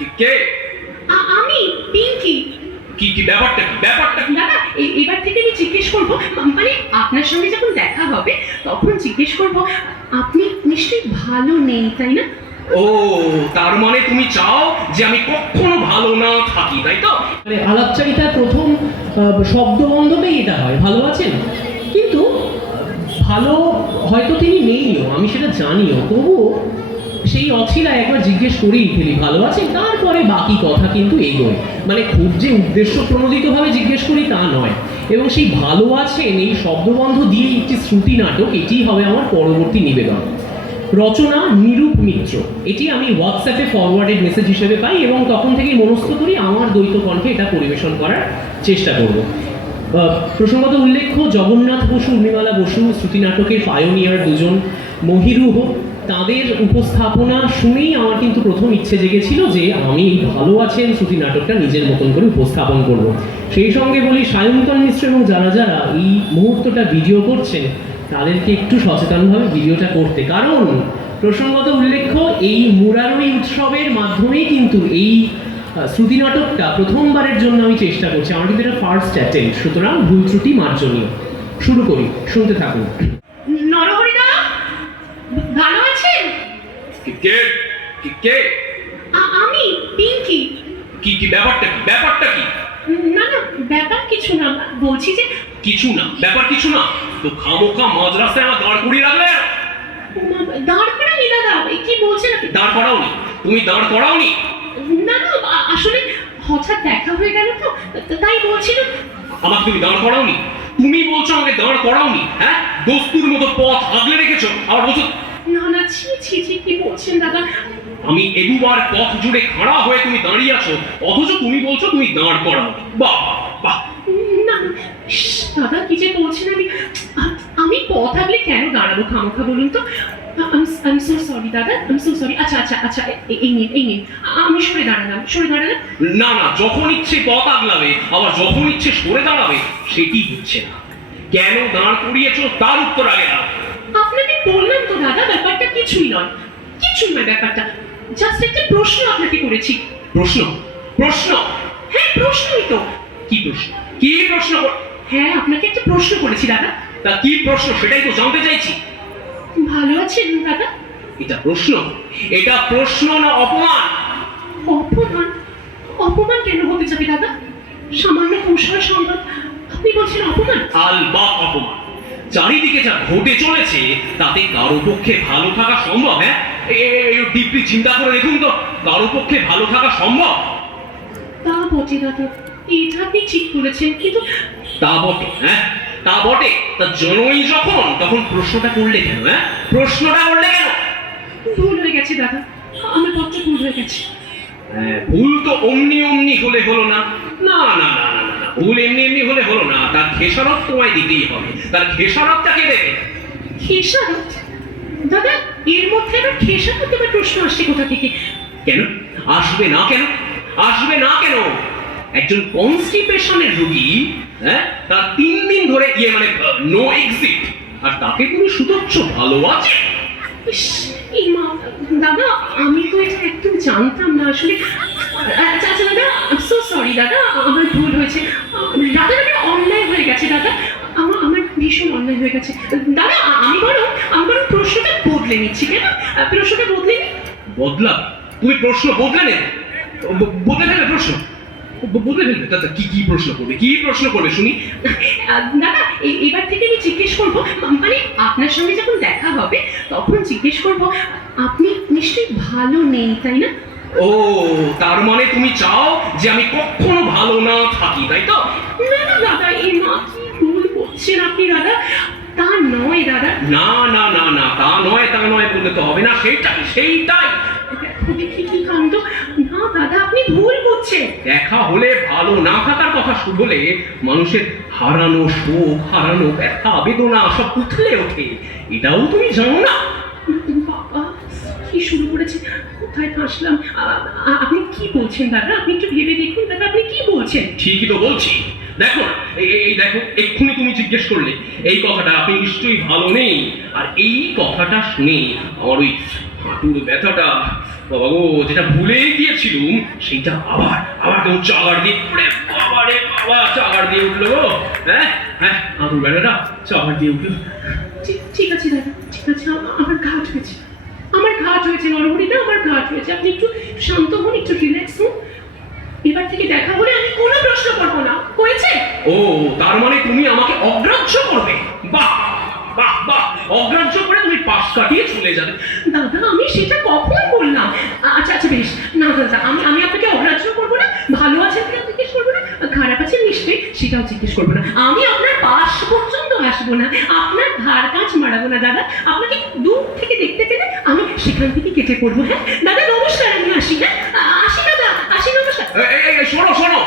কি- আমি পিঙ্কি। কি কি ব্যাপারটা কি? ব্যাপারটা কি? দাদা এবার থেকে আমি জিজ্ঞেস করব মানে আপনার সঙ্গে যখন দেখা হবে তখন জিজ্ঞেস করব আপনি নিশ্চয়ই ভালো নেই তাই না? ও তার মানে তুমি চাও যে আমি কখনো ভালো না থাকি তাই তো? মানে আলাপচারিতার প্রথম আহ, শব্দবন্ধতেই এটা হয় ভালো আছেন কিন্তু ভালো হয়তো তিনি নেইও আমি সেটা জানিও তবুও সেই অছিলা একবার জিজ্ঞেস করেই ফেলি, ভালো আছেন? তারপরে বাকি কথা কিন্তু এগোয়। মানে খুব যে উদ্দেশ্য প্রণোদিতভাবে জিজ্ঞেস করি তা নয়। এবং সেই ভালো আছেন এই শব্দবন্ধ দিয়েই একটি শ্রুতি নাটক এটি হবে আমার পরবর্তী নিবেদন। রচনা নিরূপ মিত্র। এটি আমি হোয়াটসঅ্যাপে ফরওয়ার্ডেড মেসেজ হিসেবে পাই এবং তখন থেকেই মনস্থ করি আমার দ্বৈত কণ্ঠে এটা পরিবেশন করার চেষ্টা করব। প্রসঙ্গত উল্লেখ্য, জগন্নাথ বসু, উর্মিমালা বসু, শ্রুতি নাটকের পায়োনিয়ার দুজন মহিরুহ। তাদের উপস্থাপনা শুনেই আমার কিন্তু প্রথম ইচ্ছে জেগেছিল যে আমি ভালো আছেন শ্রুতি নাটকটা নিজের মতন করে উপস্থাপন করব। সেই সঙ্গে বলি সায়ন্তন মিশ্র এবং যারা যারা এই মুহূর্তটা ভিডিও করছেন, তাদেরকে একটু সচেতনভাবে ভিডিওটা করতে। কারণ প্রসঙ্গত উল্লেখ্য, এই মুরারই উৎসবের মাধ্যমেই কিন্তু এই শ্রুতি নাটকটা প্রথমবারের জন্য আমি চেষ্টা করছি। আমার কিন্তু এটা ফার্স্ট অ্যাটেম্প সুতরাং ভুল ত্রুটি মার্জনীয়। শুরু করি, শুনতে থাকুন নরহরিদা ভালো আছেন কি- কে আমি পিঙ্কি। কি কি ব্যাপারটা কি? ব্যাপারটা কি? না না ব্যাপার কিছু না। বলছি যে কিছু না ব্যাপার কিছু না। তো খামোখা মাঝ রাস্তায় আমার দাঁড় করিয়ে রাখলে? দাঁড় করানি দাদা। কি বলছেন দাঁড় করাওনি? তুমি দাঁড় করাওনি? না না আসলে হঠাৎ দেখা হয়ে গেল তো। তাই বলছিলাম আমাকে তুমি দাঁড় করাওনি? তুমি বলছো আমাকে দাঁড় করাওনি হ্যাঁ? দস্তুর মতো পথ আগলে রেখেছো। আবার বলছো না না ছি ছি ছি কি বলছেন দাদা? আমি এদুবার পথ জুড়ে খাড়া হয়ে তুমি দাঁড়িয়ে আছো। অথচ তুমি বলছো তুমি দাঁড় করাও। বাহ বাহ। না না, দাদা কি যে বলছেন আমি? আমি পথ আগলে কেন দাঁড়াবো খামোখা বলুন তো? আই সো সরি দাদা আই সো সরি আচ্ছা আচ্ছা আচ্ছা এই নিন এই নিন। আমি সরে দাঁড়ালাম সরে দাঁড়ালাম। না না যখন ইচ্ছে পথ আগলাবে আবার যখন ইচ্ছে সরে দাঁড়াবে সেটি হচ্ছে না। কেন দাঁড় করিয়েছো? তার উত্তর আগে দাও আপনাকে বললাম তো দাদা ব্যাপারটা কিছুই নয় কিছুই নয় ব্যাপারটা। জাস্ট একটা প্রশ্ন আপনাকে করেছি। প্রশ্ন? প্রশ্ন? হ্যাঁ প্রশ্নই তো। কি প্রশ্ন? কি প্রশ্ন হ্যাঁ আপনাকে একটা প্রশ্ন করেছি দাদা। তা কি প্রশ্ন? সেটাই তো জানতে চাইছি। ভালো আছেন দাদা? এটা প্রশ্ন? এটা প্রশ্ন না অপমান? অপমান? অপমান কেন হতে যাবে দাদা? সামান্য কৌশল সম্ভব আপনি বলছেন অপমান? আল বা অপমান। চারিদিকে যা ঘটে চলেছে তাতে কারও পক্ষে ভালো থাকা সম্ভব হ্যাঁ? ডিপলি চিন্তা করে দেখুন তো কারও পক্ষে ভালো থাকা সম্ভব? তা বটে দাদা। এটা আপনি ঠিক বলেছেন কিন্তু তা বটে হ্যাঁ? তা বটে। তা জনই যখন তখন প্রশ্নটা করলে কেন হ্যাঁ? প্রশ্নটা করলে কেন? ভুল হয়ে গেছে দাদা। আমার পত্র ভুল হয়ে গেছে। হ্যাঁ, ভুল তো অমনি অমনি হলে হলো না না। না না না না, না। ভুল এমনি এমনি হলে হলো না তার খেসারত তোমায় দিতেই হবে। তার খেসারতটা কে দেবে? খেসারত? দাদা এর মধ্যে আবার খেসারত এবার প্রশ্ন আসছে কোথা থেকে? কেন? আসবে না কেন? আসবে না কেন? একজন কনস্টিপেশনের রোগী হ্যাঁ তার তিন দিন ধরে ইয়ে মানে নো এক্সিট আর তাকে তুমি সুতচ্ছ ভালো আছে। দাদা আমি তো এটা একদম জানতাম না আসলে আচ্ছা সরি দাদা আমার ভুল হয়েছে। দাদা দাদা অন্যায় হয়ে গেছে দাদা। আমার আমার ভীষণ অন্যায় হয়ে গেছে। দাদা আমি বরং আমি বরং প্রশ্নটা বদলে নিচ্ছি কেন? প্রশ্নটা বদলে নি? বদলা? তুমি প্রশ্ন বদলে ব- বদলে ফেলবে প্রশ্ন। বদলে ফেলবে। তা কি কি প্রশ্ন করবে? কি প্রশ্ন করবে শুনি? দাদা এবার থেকে আমি জিজ্ঞেস করব মানে আপনার সঙ্গে যখন দেখা হবে তখন জিজ্ঞেস করব আপনি নিশ্চয়ই ভালো নেই তাই না? ও তার মানে তুমি চাও যে আমি কখনো ভালো না থাকি তাই তো? না না দাদা এই মা কি ভুল করছেন আপনি দাদা। তা নয় দাদা। না না না না তা নয় তা নয় বললে তো হবে না সেইটাই সেইটাই। দেখো কি কাণ্ড। না দাদা আপনি ভুল করছেন। দেখা হলে ভালো না থাকার কথা শুনলে মানুষের হারানো শোক হারানো ব্যথা বেদনা সব উঠলে ওঠে। এটাও তুমি জানো না। কি শুরু করেছে। কোথায় ফাঁসলাম আপনি কি বলছেন দাদা? আপনি একটু ভেবে দেখুন দাদা আপনি কি বলছেন? ঠিকই তো বলছি। দেখো এই দেখো এক্ষুনি তুমি জিজ্ঞেস করলে এই কথাটা আপনি নিশ্চয়ই ভালো নেই। আর এই কথাটা শুনে আমার ওই হাঁটুর ব্যথাটা বাবা গো যেটা ভুলেই গিয়েছিলুম সেইটা আবার আবার কেমন চাগার দিয়ে উঠে বাবা রে বাবা চাগার দিয়ে উঠল গো। হ্যাঁ হ্যাঁ আদুর বেলাটা চাগার দিয়ে উঠল। ঠিক ঠিক আছে দাদা ঠিক আছে আমার ঘাট হয়েছে আমার ঘাট হয়েছে নরহরিদা আমার ঘাট হয়েছে। আপনি একটু শান্ত হন একটু রিল্যাক্স হন। এবার থেকে দেখা হলে আমি কোনো প্রশ্ন করব না। হয়েছে? ও তার মানে তুমি আমাকে অগ্রাহ্য করবে। বাহ বাহ বাহ। অগ্রাহ্য করে তুমি পাশ কাটিয়ে চলে যাবে। দাদা আমি সেটা কখন বললাম। আচ্ছা আচ্ছা বেশ। না দাদা আমি আমি আপনাকে অগ্রাহ্য করব না। ভালো আছেন কিনা জিজ্ঞেস করব না? খারাপ আছেন নিশ্চয়ই সেটাও জিজ্ঞেস করব না। আমি আপনার পাশ পর্যন্ত আসব না। আপনার ধার কাজ মারাবো না, দাদা। আপনাকে দূর থেকে দেখতে পেলে আমি সেখান থেকে কেটে পড়ব হ্যাঁ? দাদা, নমস্কার, আমি আসি হ্যাঁ? আসি, দাদা। আসি, নমস্কার। শোনো শোনো।